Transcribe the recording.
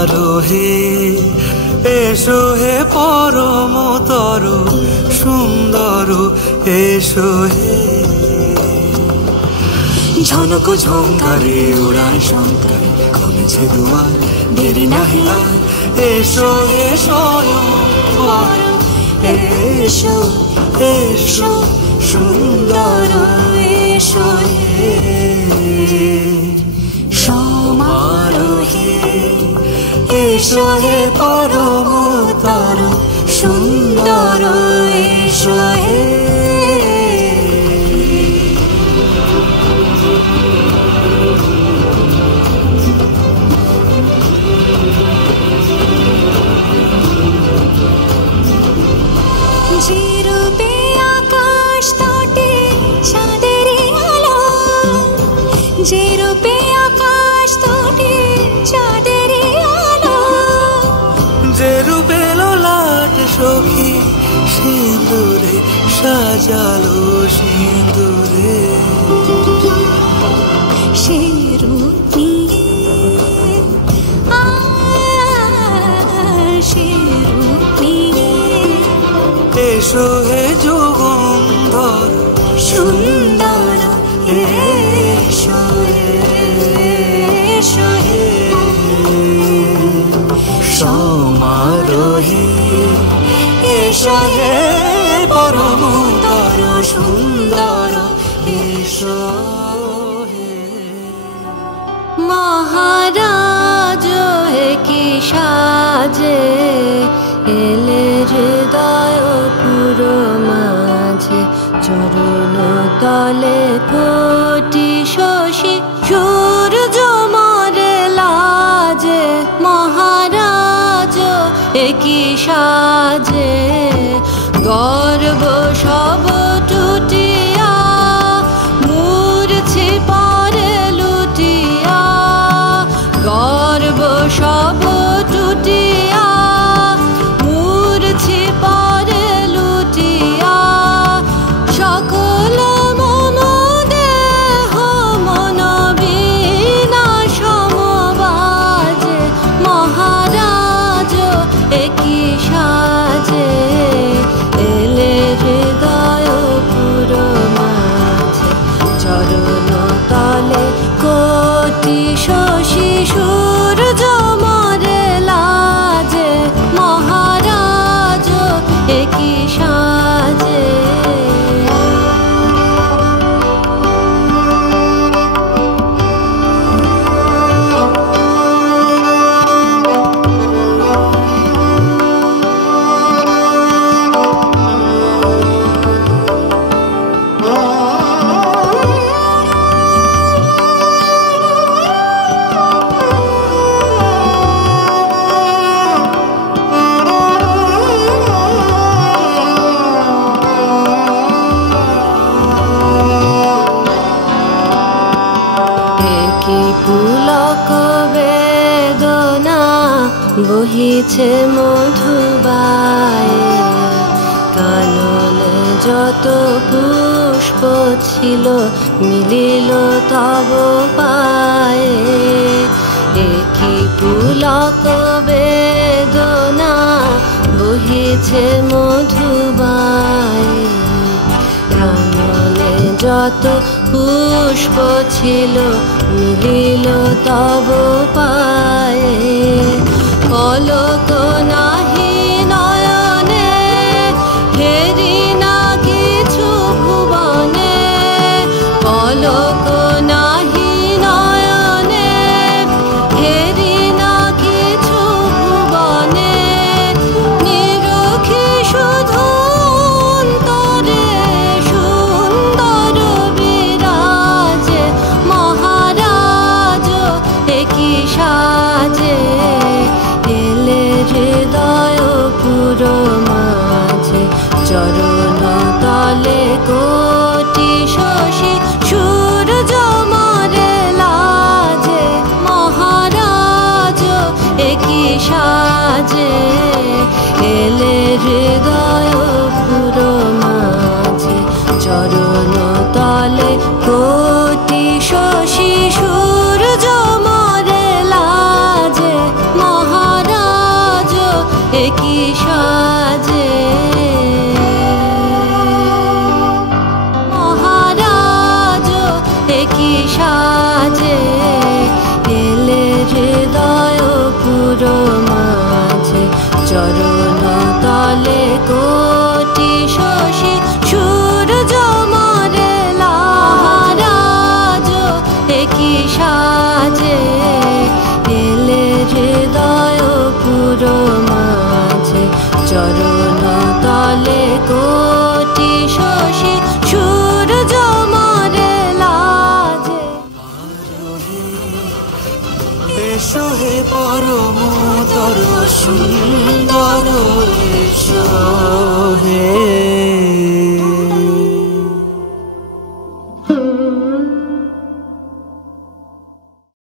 সমারোহে এসো হে পরম তরু সুন্দর এসো হে। ঝনক ঝঙ্কারে ওড়ায় শঙ্কারে খুলেছে দুয়ার দেরি নাহি আর। এসো হে স্বয়ং এসো এসো সুন্দর এসো হে। সমারোহে এসো হে পরম তরু সুন্দর এসো হে। যে রূপে আকাশ তটে চাঁদের আলো, যে রূপে আকাশ তটে চাঁদের আলো, যে রূপে ললাট সখী সিঁদুরে সাজালো সিঁদুরে। সে রূপ নিয়ে সে রূপ নিয়ে এসো হে যুগন্ধর সুন্দর এসো এসো হে। সমারোহে এসো হে পরম তরু সুন্দর এসো হে। মহারাজ কি সাজে এলে হৃদয় পুরো মাঝে, চরণ তলে কোটি শশী সূর্য মরে লাজে। মহারাজ কি সাজে গর্ব সব টুটিয়া মূর্ছি পরে লুটিয়া, গর্ব সব টুটিয়া মূর্ছি পরে লুটিয়া। সকল মম দেহ মন বীণা সমবাজে। মহারাজ একই সাজে এলে হৃদয় পুরো মাঝে, চরণ তলে কোটি শশী সূর্য মরে লাজে। মহারাজ একই সাজে। পুলক বেদনা বহিছে মধুবায়ে, কাননে যত পুষ্প ছিল মিলিল তব পায়ে। একই পুলক বেদনা বহিছে মধুবায়ে, কাননে যত পুষ্প ছিল মিলিল তব পায়ে। পলক নাহি নয়নে হেরি না কিছু ভুবনে, পলক নাহি নয়নে হেরি না কিছু ভুবনে। নিরখি শুধু অন্তরে সুন্দর বিরাজে। মহারাজ একই সাজে এলে হৃদয় পুরো মাঝে, চরণ তলে কোটি শশী সূর্য মরে লাজে। মহারাজ একই সাজে এলে হৃদয় পুরো মাঝে, চরণ তলে কোটি শশী সূর্য মরে লাজে। মহা সুন্দর এসো হে